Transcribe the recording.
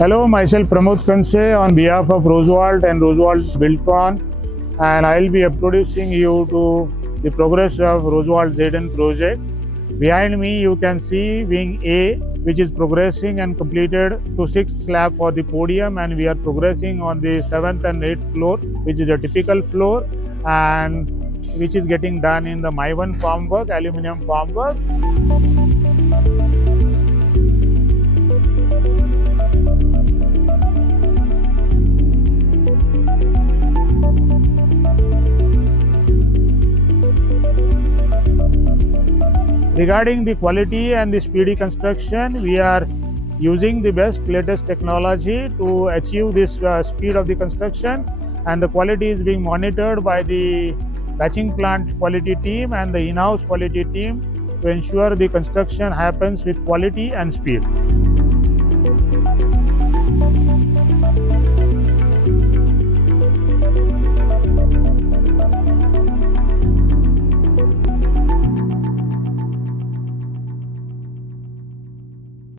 Hello, myself Pramod Kanse on behalf of Rosewalt and Rosewalt Buildcon, and I'll be introducing you to the progress of Rosewalt ZN project. Behind me, you can see wing A, which is progressing and completed to 6th slab for the podium, and we are progressing on the 7th and 8th floor, which is a typical floor, and which is getting done in the My1 formwork, aluminium formwork. Regarding the quality and the speedy construction, we are using the best latest technology to achieve this speed of the construction, and the quality is being monitored by the batching plant quality team and the in-house quality team to ensure the construction happens with quality and speed.